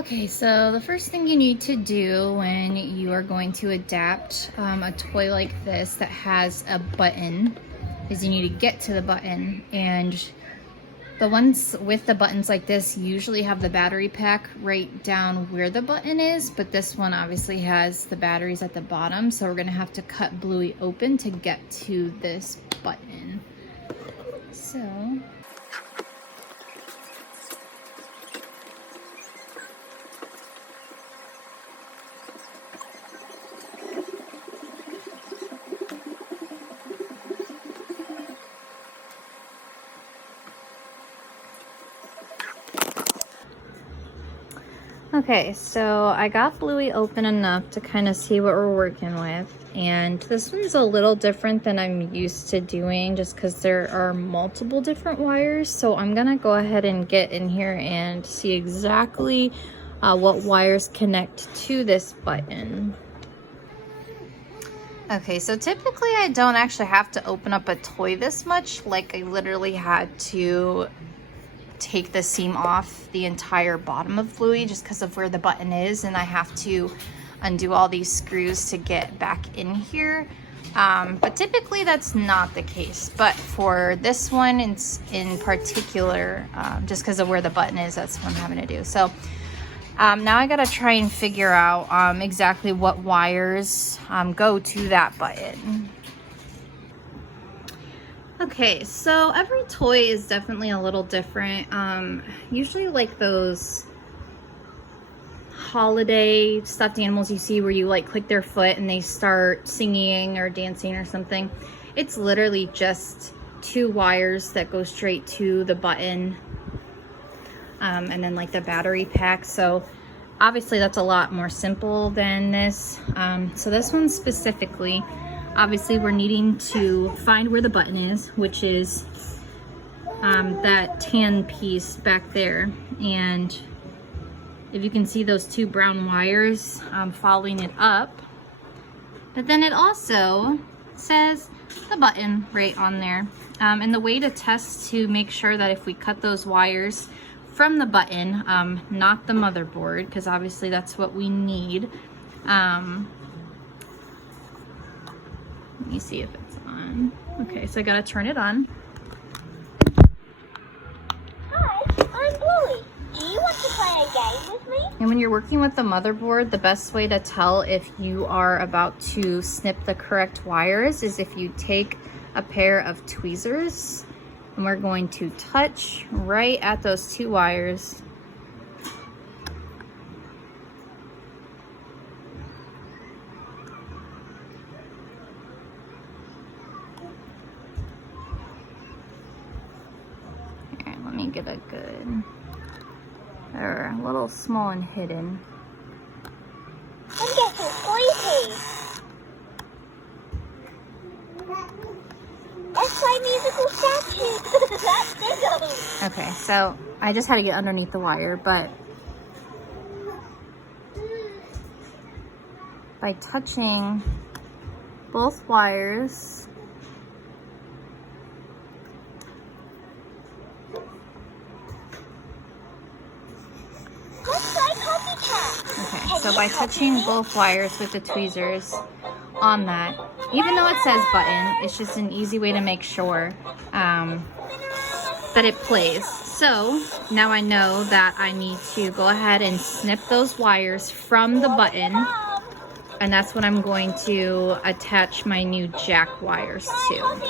Okay, so the first thing you need to do when you are going to adapt a toy like this that has a button is you need to get to the button, and the ones with the buttons like this usually have the battery pack right down where the button is, but this one obviously has the batteries at the bottom, so we're gonna have to cut Bluey open to get to this button. So okay, so I got Bluey open enough to kind of see what we're working with. And this one's a little different than I'm used to doing just because there are multiple different wires. So I'm gonna go ahead and get in here and see exactly what wires connect to this button. Okay, so typically I don't actually have to open up a toy this much. Like, I literally had to take the seam off the entire bottom of Bluey just because of where the button is, and I have to undo all these screws to get back in here. But typically that's not the case, but for this one in particular, just because of where the button is, that's what I'm having to do. So now I gotta try and figure out exactly what wires go to that button. Okay, so every toy is definitely a little different. Usually like those holiday stuffed animals you see where you like click their foot and they start singing or dancing or something. It's literally just two wires that go straight to the button, and then like the battery pack. So obviously that's a lot more simple than this. So this one specifically, obviously we're needing to find where the button is, which is that tan piece back there. And if you can see those two brown wires following it up, but then it also says the button right on there. And the way to test to make sure that if we cut those wires from the button, not the motherboard, because obviously that's what we need. Let me see if it's on. Okay, so I gotta turn it on. Hi, I'm Bluey. Do you want to play a game with me? And when you're working with the motherboard, the best way to tell if you are about to snip the correct wires is if you take a pair of tweezers, and we're going to touch right at those two wires. Let me get a good, or a little small and hidden. I'm getting sleepy. Let's play musical statue. That's giggles. Okay, so I just had to get underneath the wire, but by touching both wires, okay, so by touching both wires with the tweezers on that, even though it says button, it's just an easy way to make sure that it plays. So now I know that I need to go ahead and snip those wires from the button, and that's what I'm going to attach my new jack wires to.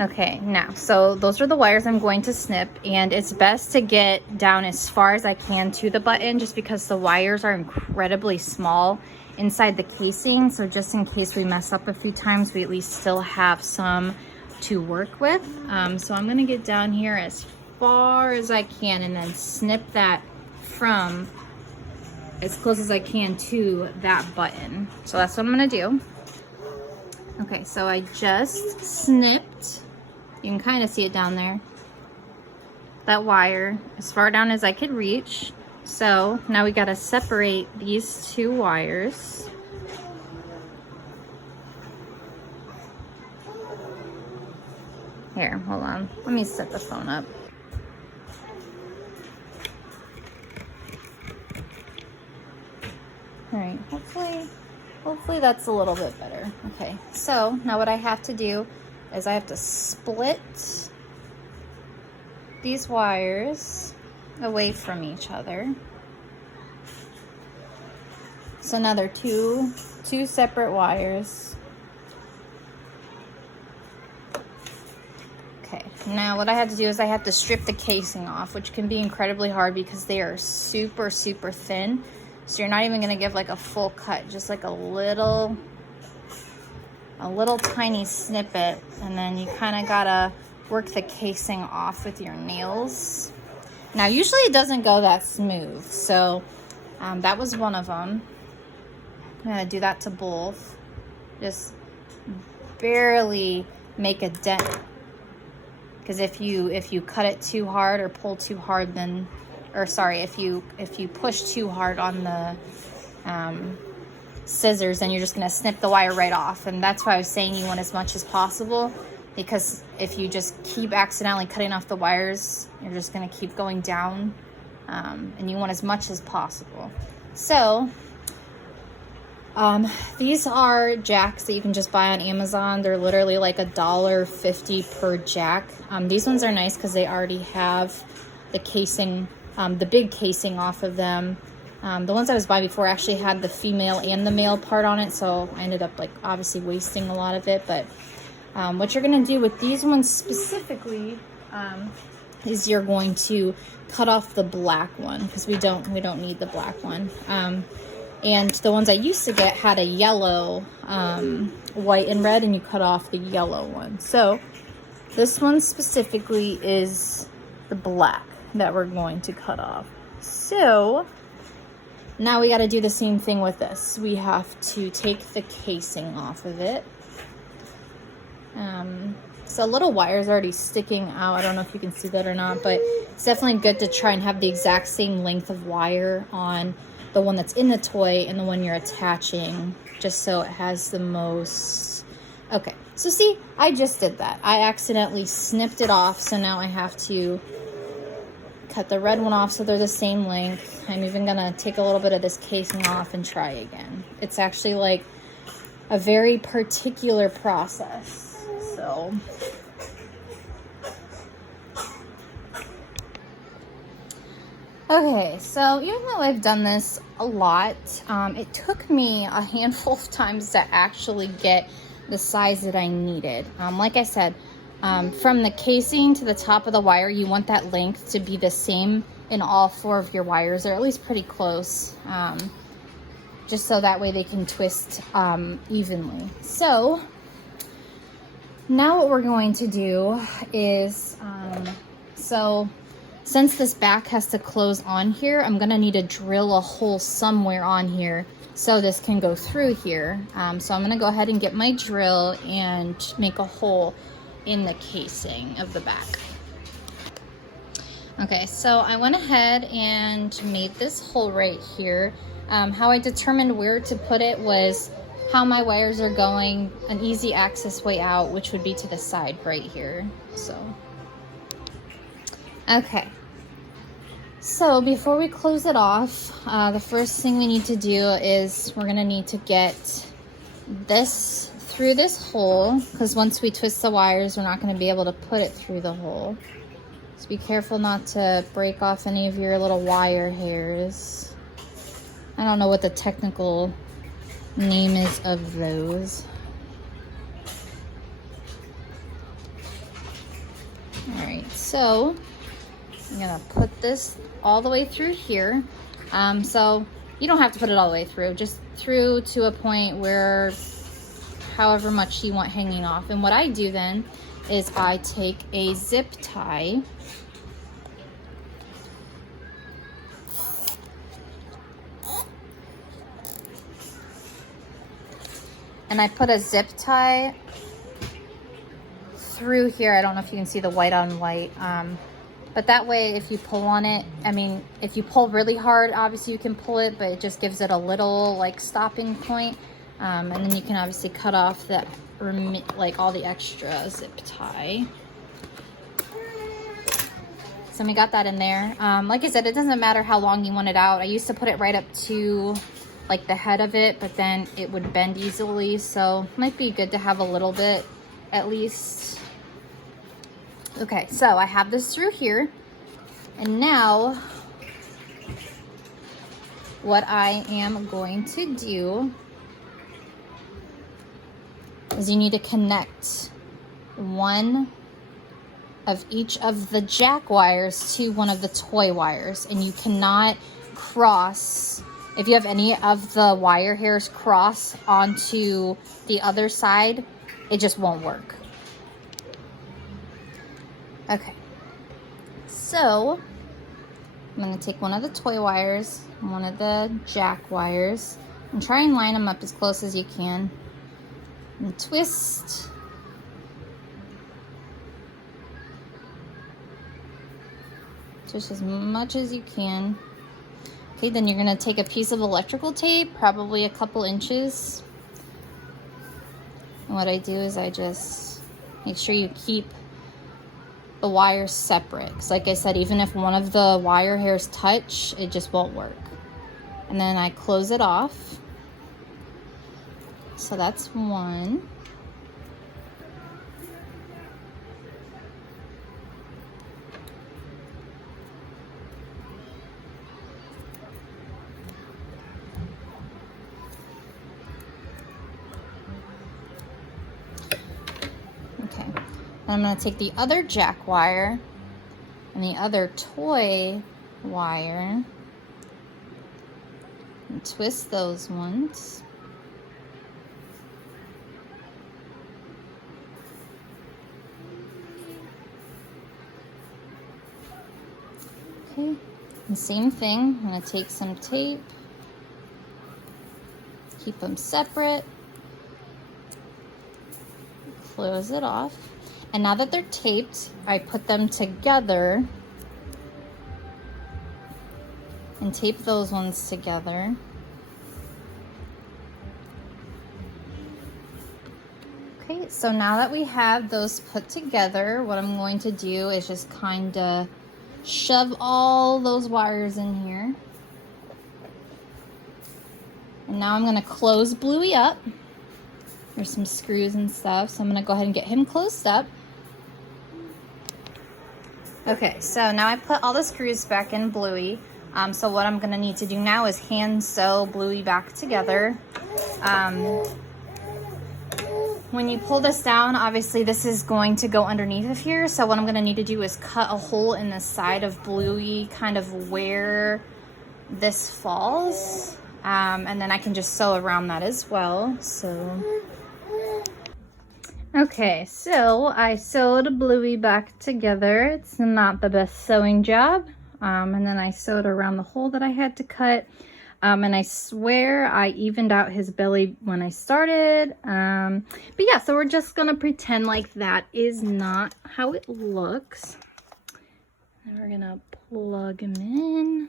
Okay, now, so those are the wires I'm going to snip, and it's best to get down as far as I can to the button just because the wires are incredibly small inside the casing. So just in case we mess up a few times, we at least still have some to work with. So I'm gonna get down here as far as I can and then snip that from as close as I can to that button. So that's what I'm gonna do. Okay, so I just snipped, you can kind of see it down there, that wire as far down as I could reach. So now we gotta separate these two wires. Here, hold on, let me set the phone up. All right, hopefully that's a little bit better. Okay, so now what I have to do is I have to split these wires away from each other. So now they're two separate wires. Okay, now what I have to do is I have to strip the casing off, which can be incredibly hard because they are super thin. So you're not even gonna give like a full cut, just like a little tiny snippet, and then you kind of gotta work the casing off with your nails. Now usually it doesn't go that smooth, so that was one of them. I'm gonna do that to both. Just barely make a dent, because if you cut it too hard or pull too hard, then, or sorry, if you push too hard on the scissors, then you're just gonna snip the wire right off. And that's why I was saying you want as much as possible, because if you just keep accidentally cutting off the wires, you're just gonna keep going down, and you want as much as possible. So these are jacks that you can just buy on Amazon. They're literally like $1.50 per jack. These ones are nice because they already have the casing, the big casing off of them. The ones I was buying before actually had the female and the male part on it, so I ended up like obviously wasting a lot of it. But what you're gonna do with these ones specifically is you're going to cut off the black one, because we don't need the black one. And the ones I used to get had a yellow, white and red, and you cut off the yellow one. So this one specifically is the black that we're going to cut off. So now we got to do the same thing with this. We have to take the casing off of it. So little wires already sticking out. I don't know if you can see that or not, but it's definitely good to try and have the exact same length of wire on the one that's in the toy and the one you're attaching, just so it has the most. Okay, so see, I just did that. I accidentally snipped it off, so now I have to cut the red one off so they're the same length. I'm even gonna take a little bit of this casing off and try again. It's actually like a very particular process, so. Okay, so even though I've done this a lot, it took me a handful of times to actually get the size that I needed. Like I said, from the casing to the top of the wire, you want that length to be the same in all 4 of your wires, or at least pretty close, just so that way they can twist evenly. So now what we're going to do is, since this back has to close on here, I'm gonna need to drill a hole somewhere on here so this can go through here. So I'm gonna go ahead and get my drill and make a hole in the casing of the back. Okay, so I went ahead and made this hole right here. How I determined where to put it was how my wires are going, an easy access way out, which would be to the side right here. So, okay. So before we close it off, the first thing we need to do is we're gonna need to get this through this hole, because once we twist the wires, we're not gonna be able to put it through the hole. So be careful not to break off any of your little wire hairs. I don't know what the technical name is of those. All right, so I'm gonna put this all the way through here. So you don't have to put it all the way through, just through to a point where however much you want hanging off. And what I do then is I take a zip tie and I put a zip tie through here. I don't know if you can see the white on white. But that way, if you pull on it, I mean, if you pull really hard, obviously you can pull it, but it just gives it a little like stopping point. And then you can obviously cut off that, like all the extra zip tie. So we got that in there. Like I said, it doesn't matter how long you want it out. I used to put it right up to like the head of it, but then it would bend easily. So might be good to have a little bit at least. Okay, so I have this through here. And now what I am going to do is you need to connect one of each of the jack wires to one of the toy wires, and you cannot cross. If you have any of the wire hairs cross onto the other side, it just won't work. Okay, so I'm going to take one of the toy wires, one of the jack wires, and try and line them up as close as you can. And twist. Just as much as you can. Okay, then you're going to take a piece of electrical tape, probably a couple inches. And what I do is I just make sure you keep the wires separate. Because like I said, even if one of the wire hairs touch, it just won't work. And then I close it off. So that's one. Okay, I'm going to take the other jack wire and the other toy wire and twist those ones. Okay, and same thing, I'm going to take some tape, keep them separate, close it off, and now that they're taped, I put them together and tape those ones together. Okay, so now that we have those put together, what I'm going to do is just kind of shove all those wires in here. And now I'm going to close Bluey up. There's some screws and stuff, so I'm going to go ahead and get him closed up. Okay, so now I put all the screws back in Bluey. So what I'm going to need to do now is hand sew Bluey back together. When you pull this down, obviously this is going to go underneath of here. So what I'm going to need to do is cut a hole in the side of Bluey, kind of where this falls. And then I can just sew around that as well. So, okay, so I sewed Bluey back together. It's not the best sewing job. And then I sewed around the hole that I had to cut. And I swear I evened out his belly when I started. But yeah, so we're just gonna pretend like that is not how it looks. And we're gonna plug him in.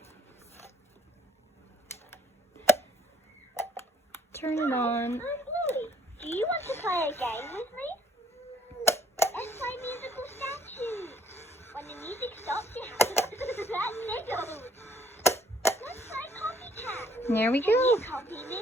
Turn it on. I'm Bluey. Do you want to play a game with me? Let's play musical statues. When the music stops, you have to that niggle. Let's play copycat. There we Can go. you copy me?